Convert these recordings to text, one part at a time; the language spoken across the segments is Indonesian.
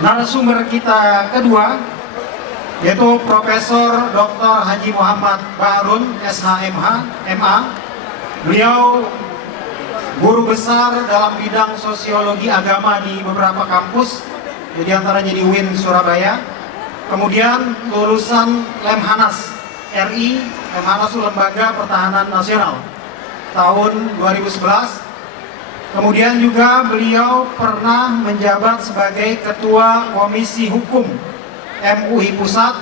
narasumber kita kedua yaitu Profesor Dr. Haji Muhammad Baharun SHMH MA. Beliau guru besar dalam bidang sosiologi agama di beberapa kampus, di antaranya di UIN Surabaya. Kemudian lulusan Lemhanas RI, Lemhanas itu Lembaga Pertahanan Nasional, tahun 2011. Kemudian juga beliau pernah menjabat sebagai Ketua Komisi Hukum MUI Pusat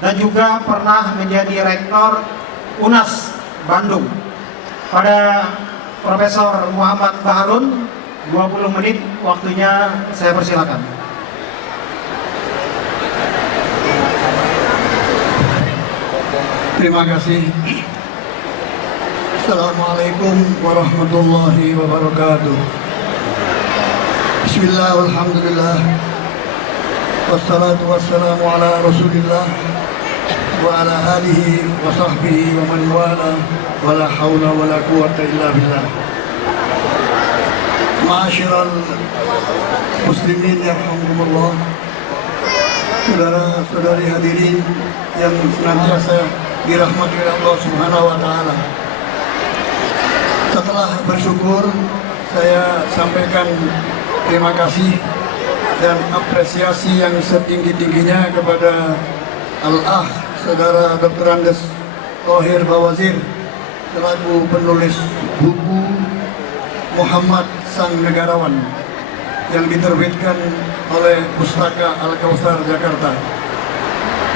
dan juga pernah menjadi Rektor UNAS Bandung. Pada Profesor Muhammad Baharun, 20 menit waktunya, saya persilakan. Terima kasih. Assalamualaikum warahmatullahi wabarakatuh. Bismillah, alhamdulillah, wassalatu wassalamu ala rasulillah wa ala alihi wa sahbihi wa man wala wa la hawla wa la quwwata illa billah. Ma'asyiral muslimin yarhamukumullah, saudara-saudari hadirin yang senantiasa dirahmati oleh Allah Subhanahu wa taala. Setelah bersyukur, saya sampaikan terima kasih dan apresiasi yang setinggi-tingginya kepada Al-Akh Saudara Dr. Andes Thohir Bawazir selaku penulis buku Muhammad Sang Negarawan yang diterbitkan oleh Pustaka Al-Kautsar Jakarta.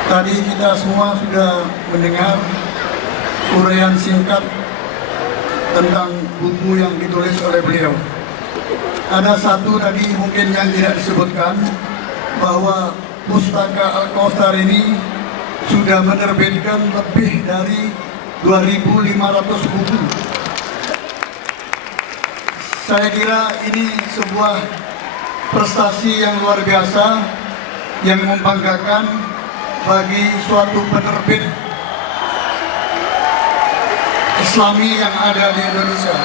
Tadi kita semua sudah mendengar uraian singkat tentang buku yang ditulis oleh beliau. Ada satu tadi mungkin yang tidak disebutkan, bahwa Pustaka Al-Kautsar ini sudah menerbitkan lebih dari 2.500 buku. Saya kira ini sebuah prestasi yang luar biasa yang membanggakan bagi suatu penerbit Islami yang ada di Indonesia.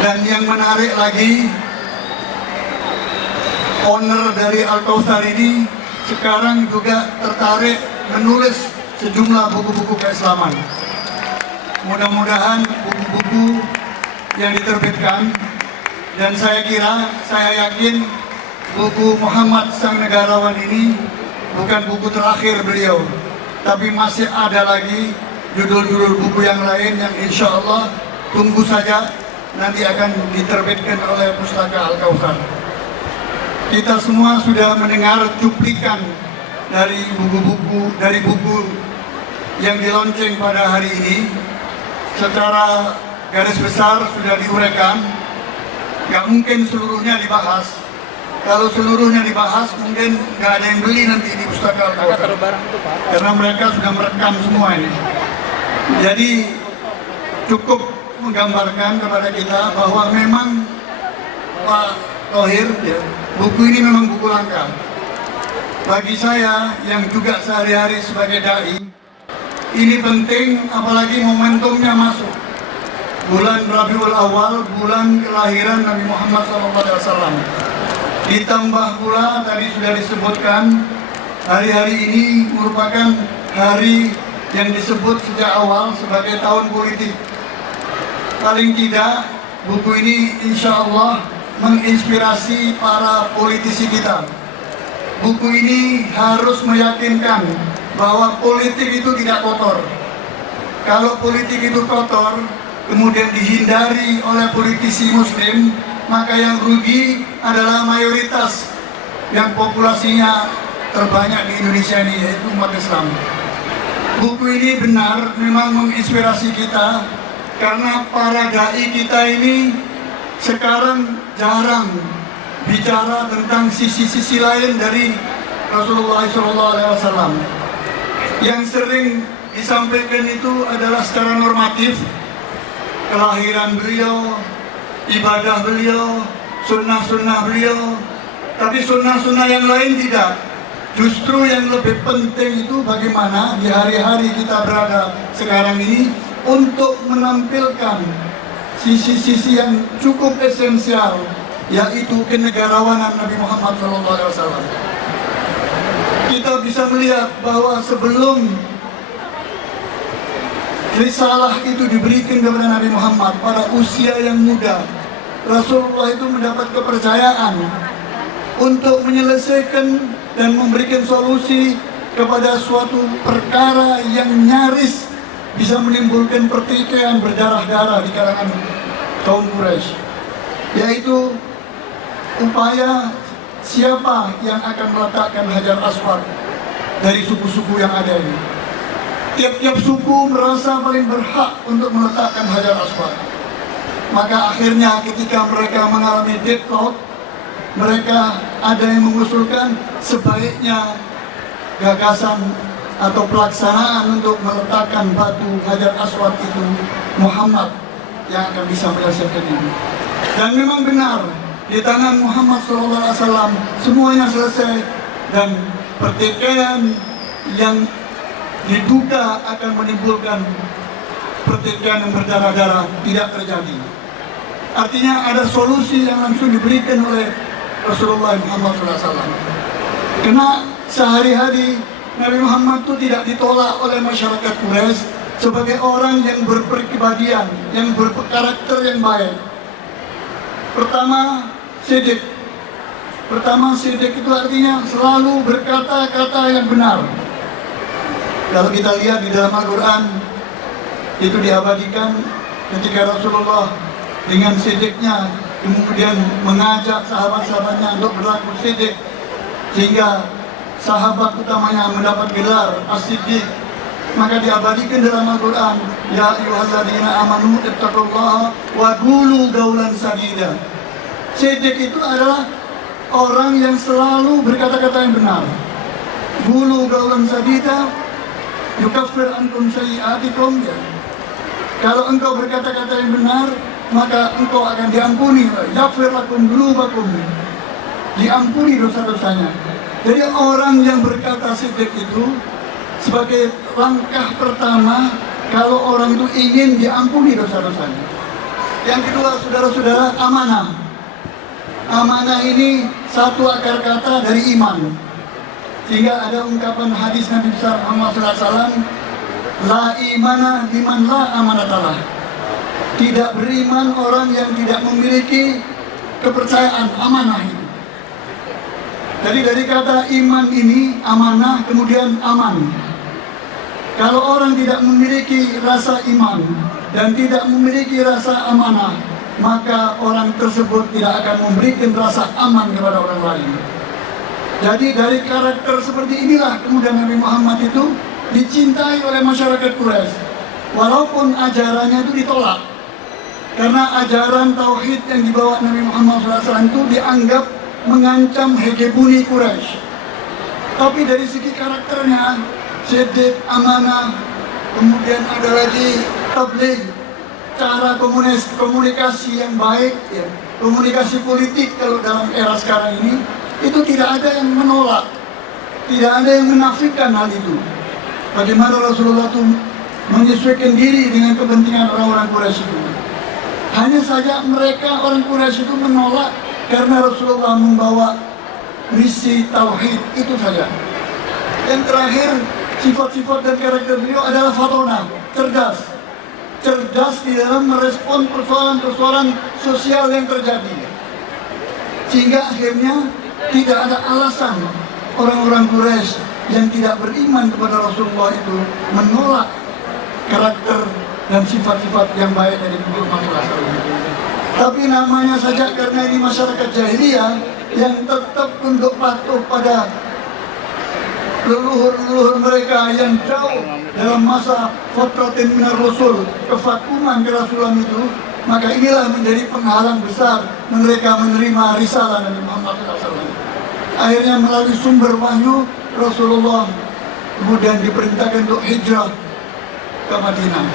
Dan yang menarik lagi, owner dari Al-Kautsar ini sekarang juga tertarik menulis sejumlah buku-buku keislaman. Mudah-mudahan buku-buku yang diterbitkan, dan saya yakin buku Muhammad Sang Negarawan ini bukan buku terakhir beliau, tapi masih ada lagi judul-judul buku yang lain yang insya Allah tunggu saja nanti akan diterbitkan oleh Pustaka Al-Kautsar. Kita semua sudah mendengar cuplikan dari buku yang dilonceng pada hari ini. Secara garis besar sudah diuraikan, nggak mungkin seluruhnya dibahas. Kalau seluruhnya dibahas mungkin nggak ada yang beli nanti di Pustaka Al-Kautsar, karena mereka sudah merekam semua ini. Jadi cukup menggambarkan kepada kita bahwa memang Pak Thohir, ya, buku ini memang buku langka. Bagi saya yang juga sehari-hari sebagai dai, ini penting, apalagi momentumnya masuk bulan Rabiul Awal, bulan kelahiran Nabi Muhammad SAW. Ditambah pula tadi sudah disebutkan, hari-hari ini merupakan hari yang disebut sejak awal sebagai tahun politik. Paling tidak buku ini insya Allah menginspirasi para politisi kita. Buku ini harus meyakinkan bahwa politik itu tidak kotor. Kalau politik itu kotor, kemudian dihindari oleh politisi muslim, maka yang rugi adalah mayoritas yang populasinya terbanyak di Indonesia ini, yaitu umat Islam. Buku ini benar memang menginspirasi kita, karena para dai kita ini sekarang jarang bicara tentang sisi-sisi lain dari Rasulullah SAW. Yang sering disampaikan itu adalah secara normatif, kelahiran beliau, ibadah beliau, sunnah-sunnah beliau. Tapi sunnah-sunnah yang lain tidak. Justru yang lebih penting itu bagaimana di hari-hari kita berada sekarang ini untuk menampilkan sisi-sisi yang cukup esensial, yaitu kenegarawanan Nabi Muhammad SAW. Kita bisa melihat bahwa sebelum risalah itu diberikan kepada Nabi Muhammad pada usia yang muda, Rasulullah itu mendapat kepercayaan untuk menyelesaikan dan memberikan solusi kepada suatu perkara yang nyaris bisa menimbulkan pertikaian berdarah-darah di kalangan kaum Quraisy, yaitu upaya siapa yang akan meletakkan Hajar Aswad dari suku-suku yang ada ini. Tiap-tiap suku merasa paling berhak untuk meletakkan Hajar Aswad. Maka akhirnya ketika mereka mengalami deadlock, mereka ada yang mengusulkan sebaiknya gagasan atau pelaksanaan untuk meletakkan batu Hajar Aswad itu Muhammad yang akan bisa menyelesaikan ini. Dan memang benar, di tangan Muhammad SAW semuanya selesai, dan pertikaian yang diduga akan menimbulkan pertikaian yang berdarah-darah tidak terjadi. Artinya ada solusi yang langsung diberikan oleh Rasulullah Muhammad SAW. Karena sehari-hari Nabi Muhammad itu tidak ditolak oleh masyarakat Quraisy sebagai orang yang berpribadian, yang berkarakter yang baik. Pertama, Siddiq. Siddiq itu artinya selalu berkata-kata yang benar. Kalau kita lihat di dalam Al-Quran, itu diabadikan ketika Rasulullah dengan siddiqnya kemudian mengajak sahabat-sahabatnya untuk berlaku siddiq, sehingga sahabat utamanya mendapat gelar As-Siddiq. Maka diabadikan dalam Al-Quran, ya ayyuhalladzina amanu ittaqullaha wa qulu qawlan sadida. Siddiq itu adalah orang yang selalu berkata-kata yang benar. Qulu qawlan sadida yukaffir ankum sayyi'atikum, ya. Kalau engkau berkata-kata yang benar, maka engkau akan diampuni. Yaghfir lakum dzunubakum, diampuni dosa-dosanya. Jadi orang yang berkata siddiq itu sebagai langkah pertama kalau orang itu ingin diampuni dosa-dosanya. Yang kedua, saudara-saudara, amanah. Amanah ini satu akar kata dari iman. Sehingga ada ungkapan hadis Nabi besar Muhammad SAW, la imana liman la amanatalah. Tidak beriman orang yang tidak memiliki kepercayaan, amanah itu. Jadi dari kata iman ini, amanah, kemudian aman. Kalau orang tidak memiliki rasa iman dan tidak memiliki rasa amanah, maka orang tersebut tidak akan memberikan rasa aman kepada orang lain. Jadi dari karakter seperti inilah kemudian Nabi Muhammad itu dicintai oleh masyarakat Quraisy, walaupun ajarannya itu ditolak. Karena ajaran tauhid yang dibawa Nabi Muhammad SAW itu dianggap mengancam hegemoni Quraisy. Tapi dari segi karakternya, siddiq, amanah, kemudian ada lagi tabligh, cara komunikasi yang baik, ya, komunikasi politik kalau dalam era sekarang ini, itu tidak ada yang menolak, tidak ada yang menafikan hal itu. Bagaimana Rasulullah itu menyesuaikan diri dengan kepentingan orang-orang Quraisy itu. Hanya saja mereka orang Quraisy itu menolak karena Rasulullah membawa misi tauhid, itu saja. Yang terakhir, sifat-sifat dan karakter beliau adalah fatona, cerdas. Cerdas di dalam merespon persoalan-persoalan sosial yang terjadi. Sehingga akhirnya tidak ada alasan orang-orang Quraisy yang tidak beriman kepada Rasulullah itu menolak karakter dan sifat-sifat yang baik dari Muhammad SAW. Tapi namanya saja karena ini masyarakat jahiliyah yang tetap untuk patuh pada leluhur-leluhur mereka yang jauh dalam masa fatratin minar rasul, kevakuman kerasulan itu, maka inilah menjadi penghalang besar mereka menerima risalah Nabi Muhammad SAW. Akhirnya melalui sumber wahyu, Rasulullah kemudian diperintahkan untuk hijrah ke Madinah.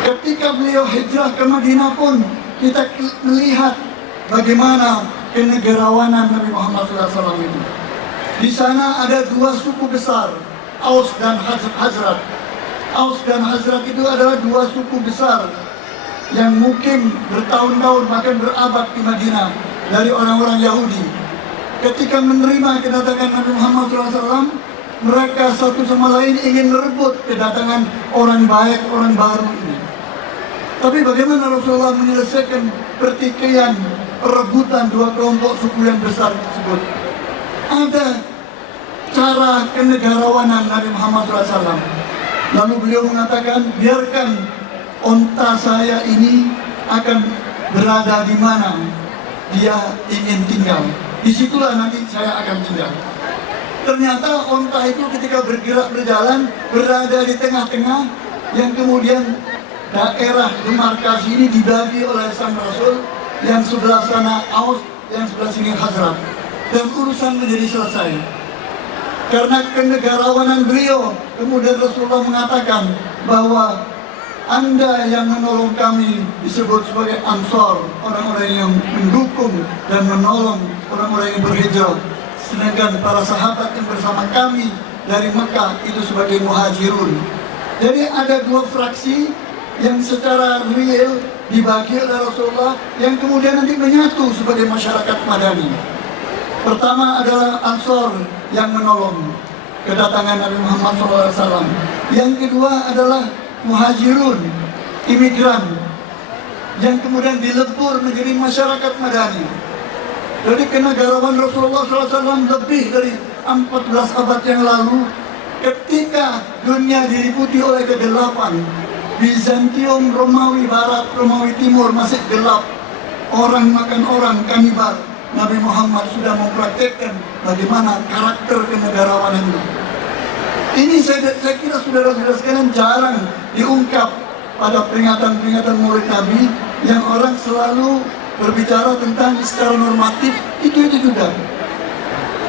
Ketika beliau hijrah ke Madinah pun kita melihat bagaimana kenegarawanan Nabi Muhammad SAW itu. Di sana ada dua suku besar, Aus dan Hazrat. Aus dan Hazrat itu adalah dua suku besar yang mungkin bertahun-tahun bahkan berabad di Madinah dari orang-orang Yahudi. Ketika menerima kedatangan Nabi Muhammad SAW, mereka satu sama lain ingin merebut kedatangan orang baik, orang baru ini. Tapi bagaimana Rasulullah menyelesaikan pertikaian, perebutan dua kelompok suku yang besar tersebut? Ada cara kenegarawanan Nabi Muhammad SAW. Lalu beliau mengatakan, biarkan onta saya ini akan berada di mana dia ingin tinggal. Disitulah nanti saya akan tinggal. Ternyata onta itu ketika bergerak berjalan berada di tengah-tengah, yang kemudian daerah demarkasi ini dibagi oleh sang Rasul, yang sebelah sana Aus, yang sebelah sini Khazraj, dan urusan menjadi selesai. Karena kenegarawanan beliau, kemudian Rasulullah mengatakan bahwa Anda yang menolong kami disebut sebagai Ansor, orang-orang yang mendukung dan menolong orang-orang yang berhijrah. Sedangkan para sahabat yang bersama kami dari Mekah itu sebagai Muhajirun. Jadi ada dua fraksi yang secara real dibagi oleh Rasulullah, yang kemudian nanti menyatu sebagai masyarakat Madani. Pertama adalah Ansor yang menolong kedatangan Nabi Muhammad SAW. Yang kedua adalah Muhajirun, imigran, yang kemudian dilebur menjadi masyarakat Madani. Jadi kenegarawan Rasulullah SAW lebih dari 14 abad yang lalu, ketika dunia diliputi oleh kegelapan, Bizantium, Romawi Barat, Romawi Timur masih gelap, orang makan orang, kanibal. Nabi Muhammad sudah mempraktekkan bagaimana karakter kenegarawanan itu. Ini saya kira saudara-saudara sekalian jarang diungkap pada peringatan-peringatan Maulid Nabi, yang orang selalu berbicara tentang secara normatif, itu juga.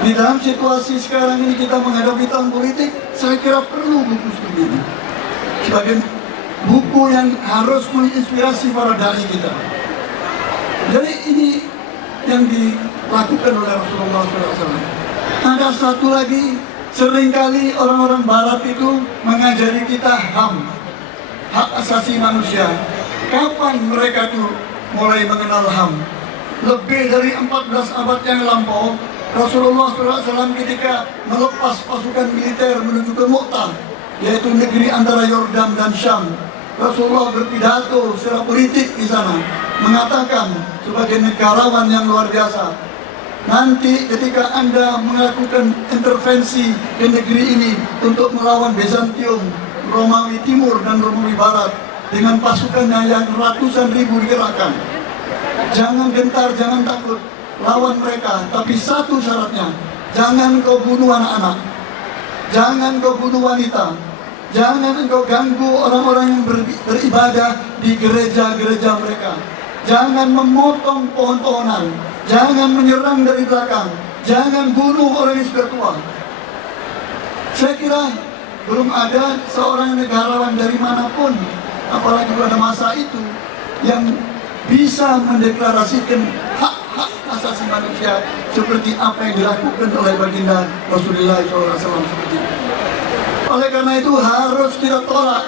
Di dalam situasi sekarang ini kita menghadapi tahun politik, saya kira perlu buku seperti ini sebagai buku yang harus menginspirasi para dai kita. Jadi ini yang dilakukan oleh Rasulullah SAW. Ada satu lagi, seringkali orang-orang Barat itu mengajari kita HAM, hak asasi manusia. Kapan mereka tuh mulai mengenal HAM? Lebih dari 14 abad yang lampau, Rasulullah SAW ketika melepas pasukan militer menuju ke Mu'tah, yaitu negeri antara Yordan dan Syam, Rasulullah berpidato secara politik di sana, mengatakan sebagai negarawan yang luar biasa, nanti ketika Anda melakukan intervensi ke negeri ini untuk melawan Bizantium, Romawi Timur dan Romawi Barat dengan pasukannya yang ratusan ribu dikerahkan, jangan gentar, jangan takut, lawan mereka. Tapi satu syaratnya, jangan kau bunuh anak-anak, jangan kau bunuh wanita, jangan engkau ganggu orang-orang yang beribadah di gereja-gereja mereka, jangan memotong pohon-pohonan, jangan menyerang dari belakang, jangan bunuh orang yang sudah tua. Saya kira belum ada seorang negarawan dari manapun, apalagi pada masa itu, yang bisa mendeklarasikan hak-hak asasi manusia seperti apa yang dilakukan oleh baginda Rasulullah SAW seperti itu. Oleh karena itu harus kita tolak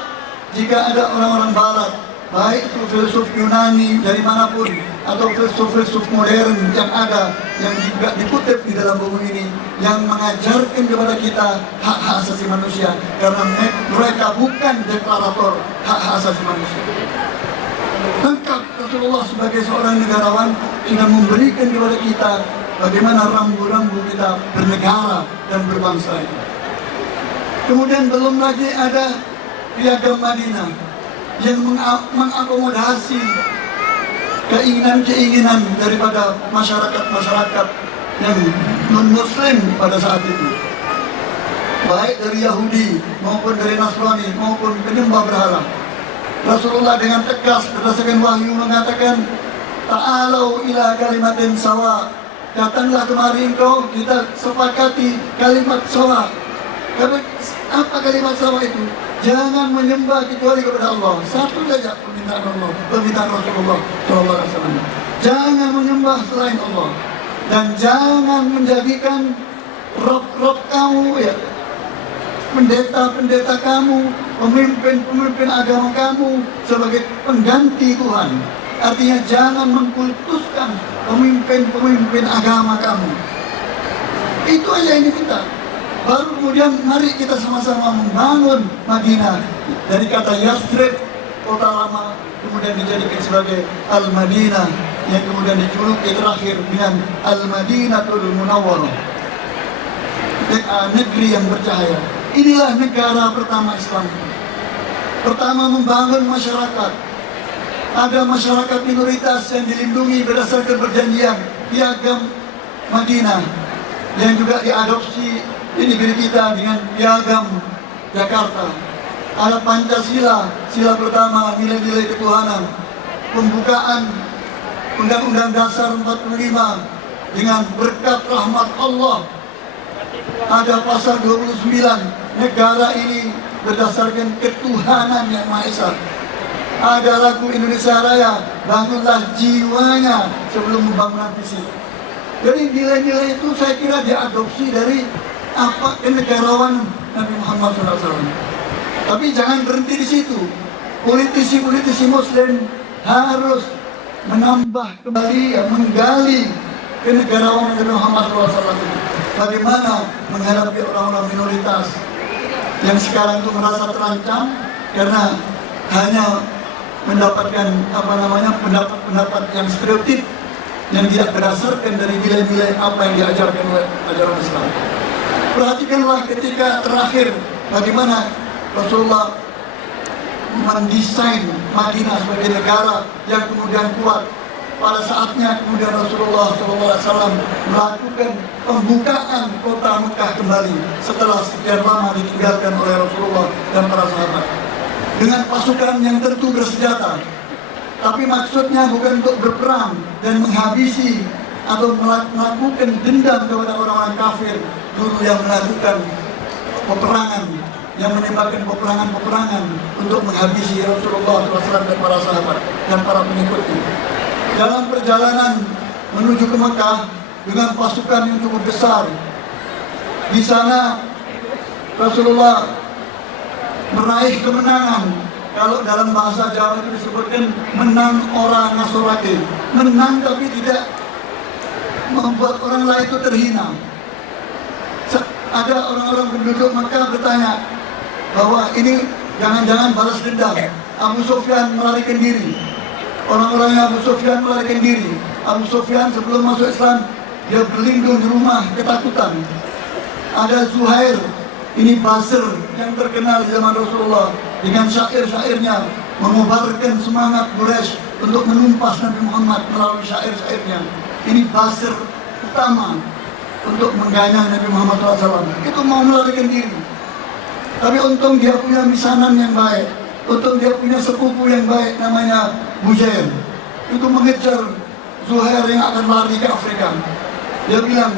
jika ada orang-orang Barat, baik itu filsuf Yunani dari manapun atau filsuf-filsuf modern yang ada, yang juga dikutip di dalam buku ini, yang mengajarkan kepada kita hak-hak asasi manusia, karena mereka bukan deklarator hak-hak asasi manusia. Lengkap Rasulullah sebagai seorang negarawan sudah memberikan kepada kita bagaimana rambu-rambu kita bernegara dan berbangsa itu. Kemudian belum lagi ada Piagam Madinah yang mengakomodasi keinginan-keinginan daripada masyarakat-masyarakat yang non-Muslim pada saat itu, baik dari Yahudi maupun dari Nasrani maupun penyembah berhala. Rasulullah dengan tegas berdasarkan wahyu mengatakan, ta'alau ila kalimatin sawa, datanglah kemari engkau, kita sepakati kalimat sawa. Apa kalimat sawa itu? Jangan menyembah kecuali kepada Allah. Satu saja permintaan Allah, permintaan Rasulullah SAW. Jangan menyembah selain Allah, dan jangan menjadikan rob kamu, ya, pendeta-pendeta kamu pemimpin agama kamu sebagai pengganti Tuhan. Artinya jangan mengkultuskan pemimpin agama kamu. Itu aja yang diminta. Baru kemudian mari kita sama-sama membangun Madinah. Dari kata Yathrib, kota lama, kemudian dijadikan sebagai Al-Madinah, yang kemudian dijuluki terakhir dengan Al-Madinatul Munawwarah, negeri yang bercahaya. Inilah negara pertama Islam. Pertama membangun masyarakat. Ada masyarakat minoritas yang dilindungi berdasarkan perjanjian Piagam Madinah, yang juga diadopsi di negeri kita dengan Piagam Jakarta. Ada Pancasila, sila pertama, nilai-nilai ketuhanan. Pembukaan Undang-Undang Dasar 45 dengan berkat rahmat Allah. Ada pasal 29, negara ini berdasarkan ketuhanan yang Maha Esa. Ada lagu Indonesia Raya, bangunlah jiwanya sebelum pembangunan fisik. Jadi nilai-nilai itu saya kira diadopsi dari apa kenegarawan Nabi Muhammad SAW. Tapi jangan berhenti di situ. Politisi-politisi Muslim harus menambah kembali, menggali kenegarawan Nabi Muhammad SAW. Bagaimana menghadapi orang-orang minoritas yang sekarang itu merasa terancam karena hanya mendapatkan pendapat-pendapat yang stereotip yang tidak berdasarkan dari nilai-nilai apa yang diajarkan oleh ajaran Islam. Perhatikanlah ketika terakhir bagaimana Rasulullah mendesain Madinah sebagai negara yang kemudian kuat. Pada saatnya kemudian Rasulullah SAW melakukan pembukaan kota Mekah kembali setelah sekian lama ditinggalkan oleh Rasulullah dan para sahabat dengan pasukan yang tentu bersenjata. Tapi maksudnya bukan untuk berperang dan menghabisi atau melakukan dendam kepada orang-orang kafir dulu yang melakukan peperangan, yang menyebabkan peperangan untuk menghabisi Rasulullah SAW dan para sahabat dan para pengikutnya. Dalam perjalanan menuju ke Mekah dengan pasukan yang cukup besar, di sana Rasulullah meraih kemenangan. Kalau dalam bahasa Jawa itu disebutkan menang orang ngasorake, menang tapi tidak membuat orang lain itu terhina. Ada orang-orang penduduk Mekah bertanya bahwa ini jangan-jangan balas dendam. Abu Sufyan melarikan diri. Orang-orangnya Abu Sufyan melarikan diri. Abu Sufyan sebelum masuk Islam dia berlindung di rumah ketakutan. Ada Zuhair, ini Basir yang terkenal di zaman Rasulullah dengan syair-syairnya mengobarkan semangat Quraisy untuk menumpas Nabi Muhammad melalui syair-syairnya. Ini Basir utama untuk mengganyang Nabi Muhammad SAW. Itu mau melarikan diri. Tapi untung dia punya misanan yang baik. Untung dia punya sepupu yang baik namanya Bujair. Itu mengejar Zuhair yang akan lari ke Afrika. Dia bilang,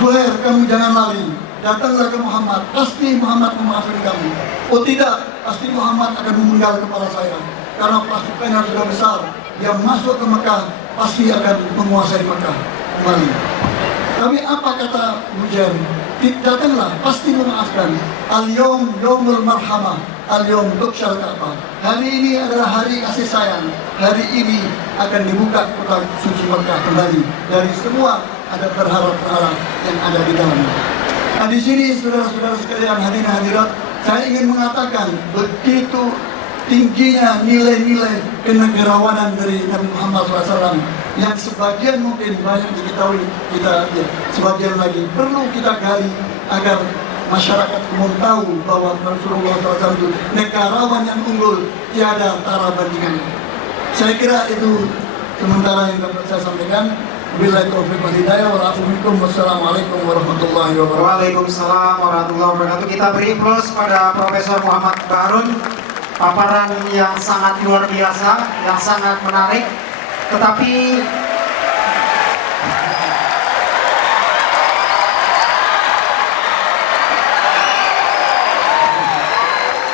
Zuhair, kamu jangan lari. Datanglah ke Muhammad, pasti Muhammad memaafkan kamu. Oh tidak, pasti Muhammad akan memenggal kepala saya. Karena pasukannya sudah besar. Dia masuk ke Mekah, pasti akan menguasai Mekah kembali. Tapi apa kata Bujair? Datanglah, pasti memaafkan. Al-yawm yawmul marhamah, al-yawm tukshal Ka'bah. Hari ini adalah hari kasih sayang. Hari ini akan dibuka kota suci Mekah kembali. Dari semua ada berharap-berharap yang ada di dalamnya. Nah di sini saudara-saudara sekalian, hadirin hadirat, saya ingin mengatakan begitu tingginya nilai-nilai kenegarawanan dari Nabi Muhammad SAW yang sebagian mungkin banyak diketahui kita, ya, sebagian lagi perlu kita gali agar masyarakat umum tahu bahwa Rasulullah SAW itu negarawan yang unggul, tiada tara bandingannya. Saya kira itu sementara yang dapat saya sampaikan. Billahi taufiq wal hidayah wal afu minkum. Wassalamualaikum warahmatullahi wabarakatuh. Waalaikumsalam warahmatullahi wabarakatuh. Kita beri aplaus pada Profesor Muhammad Bahrun. Paparan yang sangat luar biasa, yang sangat menarik. Tetapi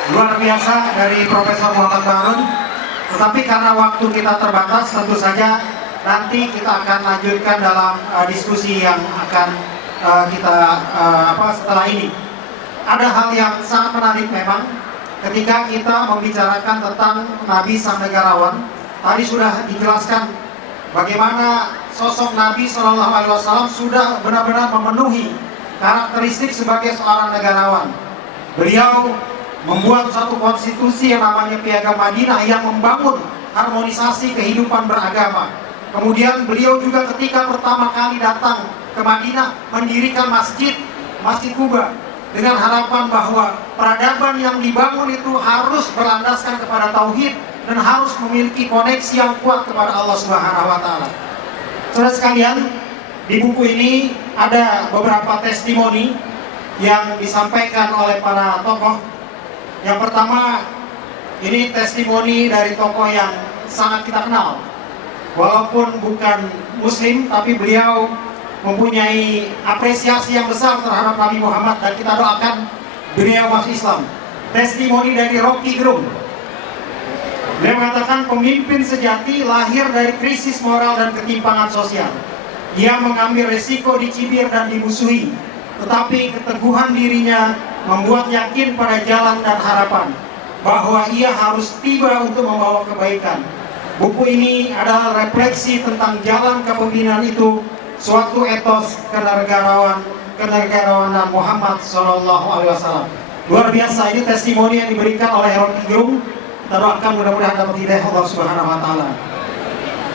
luar biasa dari Profesor Muhammad Bahrun. Tetapi karena waktu kita terbatas, tentu saja nanti kita akan lanjutkan dalam diskusi yang akan kita setelah ini. Ada hal yang sangat menarik memang ketika kita membicarakan tentang Nabi sang negarawan. Tadi sudah dijelaskan bagaimana sosok Nabi SAW sudah benar-benar memenuhi karakteristik sebagai seorang negarawan. Beliau membuat satu konstitusi yang namanya Piagam Madinah yang membangun harmonisasi kehidupan beragama. Kemudian beliau juga ketika pertama kali datang ke Madinah mendirikan Masjid Kuba dengan harapan bahwa peradaban yang dibangun itu harus berlandaskan kepada tauhid dan harus memiliki koneksi yang kuat kepada Allah Subhanahu wa taala. Saudara sekalian, di buku ini ada beberapa testimoni yang disampaikan oleh para tokoh. Yang pertama, ini testimoni dari tokoh yang sangat kita kenal. Walaupun bukan muslim, tapi beliau mempunyai apresiasi yang besar terhadap Nabi Muhammad dan kita doakan beliau masuk Islam. Testimoni dari Rocky Gerung. Beliau mengatakan pemimpin sejati lahir dari krisis moral dan ketimpangan sosial. Ia mengambil risiko dicibir dan dimusuhi, tetapi keteguhan dirinya membuat yakin pada jalan dan harapan bahwa ia harus tiba untuk membawa kebaikan. Buku ini adalah refleksi tentang jalan kepemimpinan itu, suatu etos kenegarawanan Muhammad SAW. Luar biasa, ini testimoni yang diberikan oleh Rocky Gerung. Kita doakan mudah-mudahan dapat hidayah Allah Subhanahu wa taala.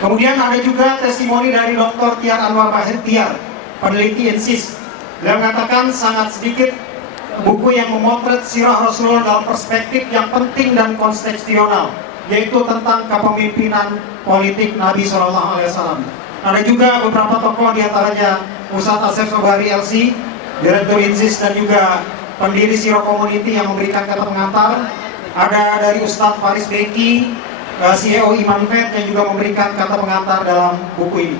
Kemudian ada juga testimoni dari Dr. Tiar Anwar Bahtiar, peneliti INSIS. Beliau mengatakan sangat sedikit buku yang memotret sirah Rasulullah dalam perspektif yang penting dan kontekstual, yaitu tentang kepemimpinan politik Nabi SAW. Ada juga beberapa tokoh diantaranya Ustadz Asef Sobari LC, Direktur INSIS dan juga pendiri Siro Community yang memberikan kata pengantar. Ada dari Ustadz Faris Beki, CEO Iman Fed yang juga memberikan kata pengantar dalam buku ini.